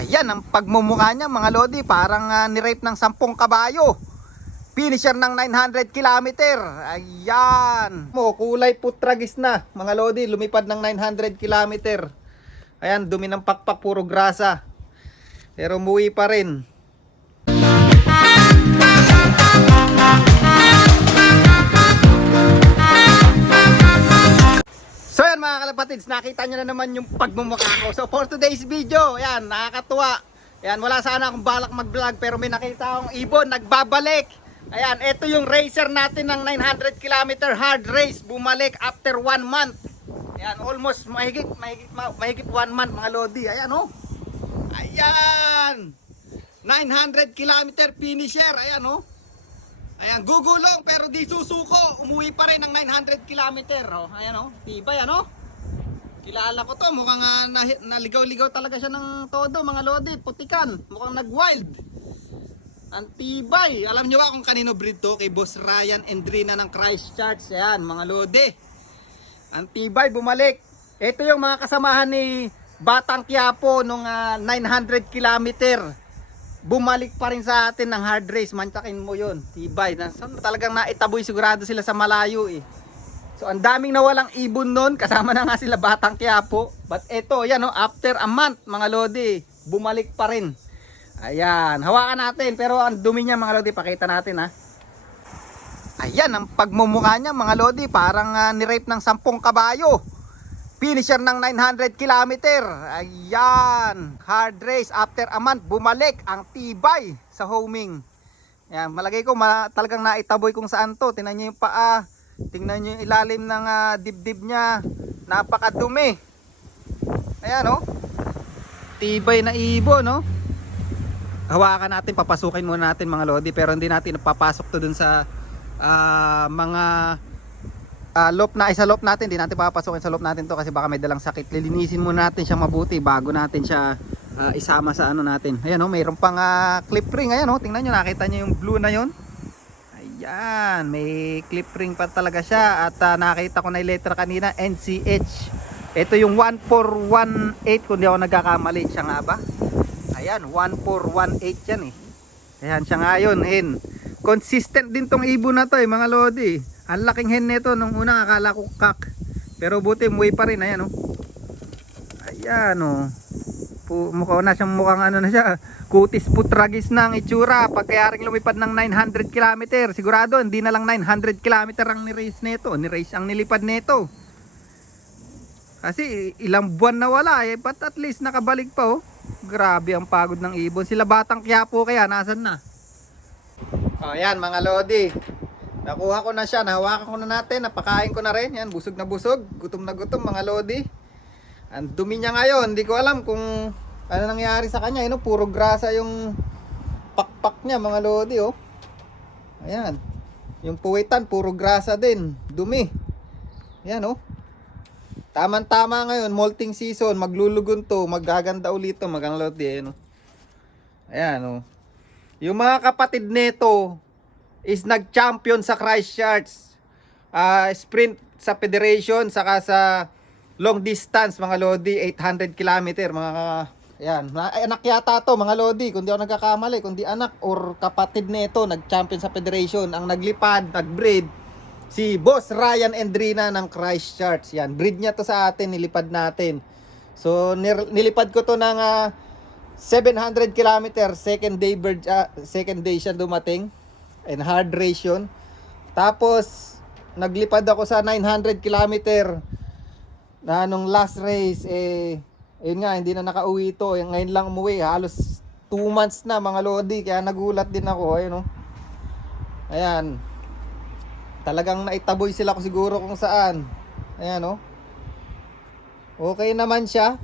Ayan ang pagmumukha niya mga lodi, parang ni-rape ng 10 kabayo. Finisher ng 900 kilometer. Ayan. Kulay putragis na mga lodi, lumipad ng 900 kilometer. Ayan, dumi ng pakpak, puro grasa. Pero umuwi pa rin. So yan mga kalapatids, nakita nyo na naman yung pagmumukha ko. So for today's video, ayan, nakakatuwa. Ayan, wala sana akong balak mag-vlog pero may nakita akong ibon, nagbabalik. Ayan, ito yung racer natin ng 900 km hard race. Bumalik after 1 month. Ayan, almost mahigit 1 month mga lodi. Ayan oh. Ayan. 900 km finisher. Ayan oh. Ayan, gugulong pero di susuko. Umuwi pa rin ng 900 km. Oh. Ayan oh, tibay ano? Kilala ko to, mukhang naligaw-ligaw talaga siya ng todo mga lodi. Putikan, mukhang nag-wild. Ang tibay. Alam nyo ba kung kanino breed to? Kay Boss Ryan Endrina ng Christchurch. Ayan mga lodi. Ang tibay, bumalik. Ito yung mga kasamahan ni Batang Quiapo nung 900 km. Bumalik pa rin sa atin ng hard race. Mantakin mo yun, tibay. Talagang naitaboy sigurado sila sa malayo eh. So ang daming nawalang ibon nun. Kasama na nga sila Batang Quiapo. But eto, yan oh, after a month mga lodi, bumalik pa rin. Ayan, hawakan natin. Pero ang dumi niya mga lodi, pakita natin ha. Ayan ang pagmumukha niya mga lodi, parang ni-rape ng 10 kabayo. Finisher ng 900 kilometer. Ayan, hard race after a month, bumalik ang tibay sa homing. Ayan, malagay ko talagang naitaboy kung saan to. Tingnan niyo yung paa, tingnan niyo yung ilalim ng dibdib niya. Napakadumi. Ayan oh, tibay na ibon no. Hawakan natin, papasukin muna natin mga lodi, pero hindi natin papasok to dun sa mga loop na isa loop natin. Hindi natin papasukin sa loop natin to kasi baka may dalang sakit. Lilinisin muna natin siya mabuti bago natin siya isama sa ano natin. Ayan oh, mayroon pang clip ring. Ayan oh, tingnan nyo, nakita nyo yung blue na yon. Ayan, may clip ring pa talaga siya. At nakita ko na yung letter kanina, NCH. Ito yung 1418 kung di ako nagkakamali. Siya nga ba? Ayan, 1418 yan eh. Ayan siya nga yun, hen. Consistent din tong ibon na to eh mga lodi. Ang laking hen nito, nung una akala ko kak. Pero buti umuwi pa rin, ayan oh. Ayan oh. Mukha na siyang mukhang ano na siya. Kutis putragis na ang itsura. Pagkayaring lumipad ng 900 km. Sigurado, hindi na lang 900 km ang ni-race nito. Ni-race ang nilipad nito. Kasi ilang buwan na wala eh. But at least nakabalik pa oh. Grabe ang pagod ng ibon. Sila Batang Quiapo kaya nasan na? Oh, yan mga lodi. Nakuha ko na siya, nahawakan ko na natin, napakain ko na rin. Yan, busog na busog, gutom na gutom mga lodi. Ang dumi niya ngayon, hindi ko alam kung ano nangyari sa kanya. Yun, puro grasa yung pakpak niya mga lodi oh. Ayan. Yung puwitan, puro grasa din, dumi. Ayan oh. Tama-tama ngayon, molting season, maglulugon to, maggaganda ulit to, mga lodi. Ayan oh. Ayan oh. Yung mga kapatid nito is nag-champion sa Christchurch. Sprint sa Federation, saka sa long distance mga lodi, 800 km. Ayan, anak yata to mga lodi, kung di ako nagkakamali, kung di anak or kapatid nito, nag-champion sa Federation. Ang naglipad, nag-breed, si Boss Ryan Endrina ng Christchurch. Yan, breed niya to sa atin, nilipad natin. So, nilipad ko to ng 700 km, second day siya dumating, and hard race yun. Tapos naglipad ako sa 900 km na nung last race yun nga, hindi na nakauwi to. Ngayon lang umuwi, halos 2 months na mga lodi, kaya nagulat din ako. Ayun oh. Ayan, talagang naitaboy sila ko siguro kung saan. Ayan oh. Okay naman siya.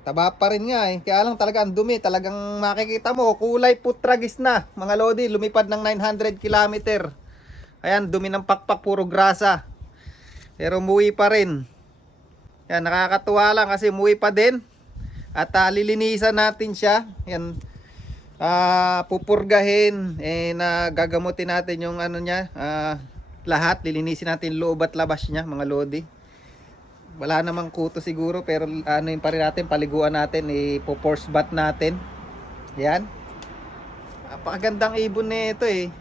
Taba pa rin nga eh. Kaya lang talaga ang dumi. Talagang makikita mo, kulay putragis na mga lodi. Lumipad ng 900 km. Ayan, dumi ng pakpak, puro grasa. Pero umuwi pa rin. Yan, nakakatuwa lang kasi umuwi pa din. At lilinisan natin siya. Yan, pupurgahin. Gagamutin natin yung ano niya. Lahat, lilinisin natin loob at labas niya mga lodi. Wala namang kuto siguro, pero ano yung pa rin natin, paliguan natin, ipo-force bath natin. Yan. Napakagandang ibon nito eh.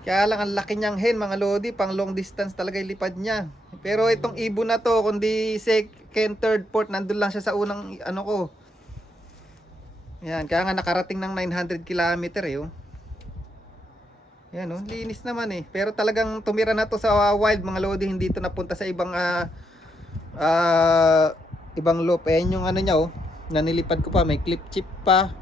Kaya lang ang laki niyang hen mga lodi, pang long distance talaga ilipad niya. Pero itong ibon na to, kundi second, third, fourth, nandun lang siya sa unang ano ko. Yan, kaya nga nakarating ng 900 kilometer eh. Oh. Yan oh, linis naman eh. Pero talagang tumira na to sa wild mga lodi, hindi to napunta sa ibang ibang loop. Ayan yung ano niya oh, nanilipad ko pa, may clip chip pa.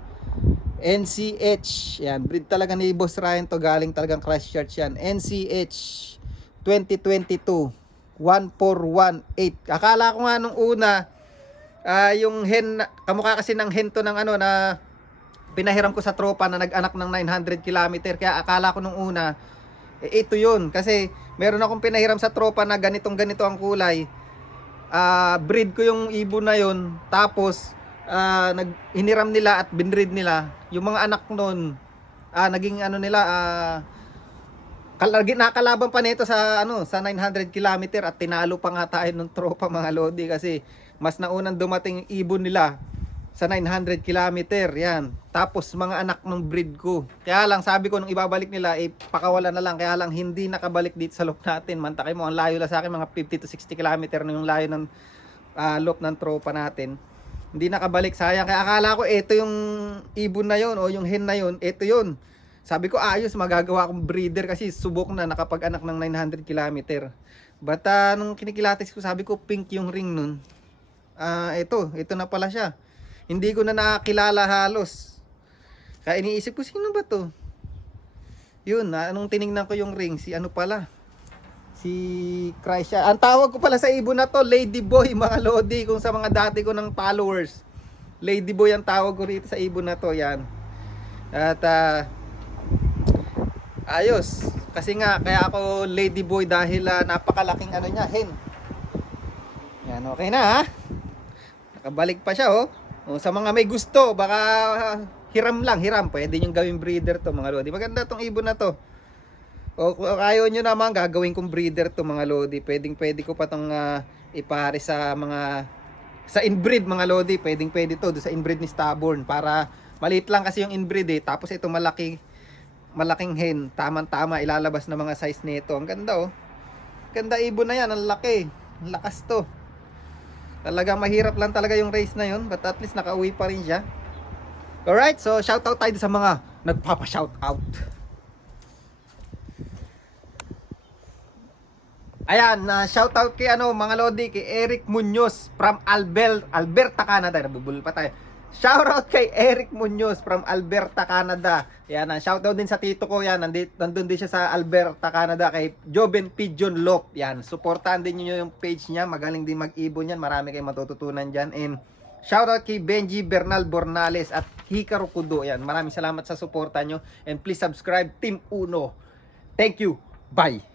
NCH, yan, breed talaga ni Boss Ryan to, galing talagang Christchurch yan. NCH 2022 1418. Akala ko nga nung una yung hen, kamukha kasi ng hen to ng ano na pinahiram ko sa tropa na nag-anak ng 900 kilometer. Kaya akala ko nung una ito yun, kasi meron akong pinahiram sa tropa na ganito ang kulay. Breed ko yung ibon na yun, tapos hiniram nila at binreed nila yung mga anak noon. Naging ano nila, nakalaban pa nito sa ano, sa 900 kilometer at tinalo pa nga tayo ng tropa mga lodi, kasi mas naunang dumating yung ibon nila sa 900 kilometer. Yan, tapos mga anak ng breed ko. Kaya lang sabi ko nung ibabalik nila, pakawala na lang. Kaya lang hindi nakabalik dito sa loop natin. Mantakay mo, ang layo lang sa akin, mga 50 to 60 kilometer na yung layo ng loop ng tropa natin. Hindi nakabalik, sayang. Kaya akala ko ito yung ibon na yon o yung hen na yon, ito yon. Sabi ko ayos, magagawa akong breeder kasi subok na, nakapag-anak ng 900 kilometer. But nung kinikilatis ko, sabi ko pink yung ring nun. Ito na pala siya. Hindi ko na nakakilala halos. Kaya iniisip ko, sino ba to? Yun, nung tiningnan ko yung ring, si ano pala? Si Christian. Ang tawag ko pala sa ibon na to, Ladyboy mga lodi. Kung sa mga dati ko ng followers, Ladyboy ang tawag ko rito sa ibon na to. Yan. At ayos. Kasi nga, kaya ako Ladyboy dahil napakalaking ano niya, hen. Yan, okay na ha. Nakabalik pa siya oh. Sa mga may gusto, baka hiram lang, hiram. Pwede nyo gawing breeder to mga lodi. Maganda tong ibon na to. O kung ayaw nyo naman, gagawin kong breeder to mga lodi. Pwede ko pa tong ipare sa mga sa inbreed mga lodi. Pwede to do sa inbreed ni Stubborn, para maliit lang kasi yung inbreed eh. Tapos ito malaking hen. Tama ilalabas na mga size nito. Ang ganda oh. Ganda ibon na yan, ang laki. Ang lakas to. Talaga mahirap lang talaga yung race na yun, but at least nakauwi pa rin siya. Alright, so shoutout tayo sa mga nagpapa-shoutout. Ayan, shoutout kay mga lodi, kay Eric Munoz from Alberta, Canada. Nabubulol pa tayo. Shoutout kay Eric Munoz from Alberta, Canada. Yan, shoutout din sa tito ko. Yan, nandun din siya sa Alberta, Canada, kay Joven Pigeon Lop. Yan, supportahan din niyo yung page niya. Magaling din mag-ibon yan. Marami kayong matututunan dyan. And shoutout kay Benji Bernal Bornales at Hikaru Kudo. Yan, maraming salamat sa suporta nyo. And please subscribe, Team Uno. Thank you. Bye.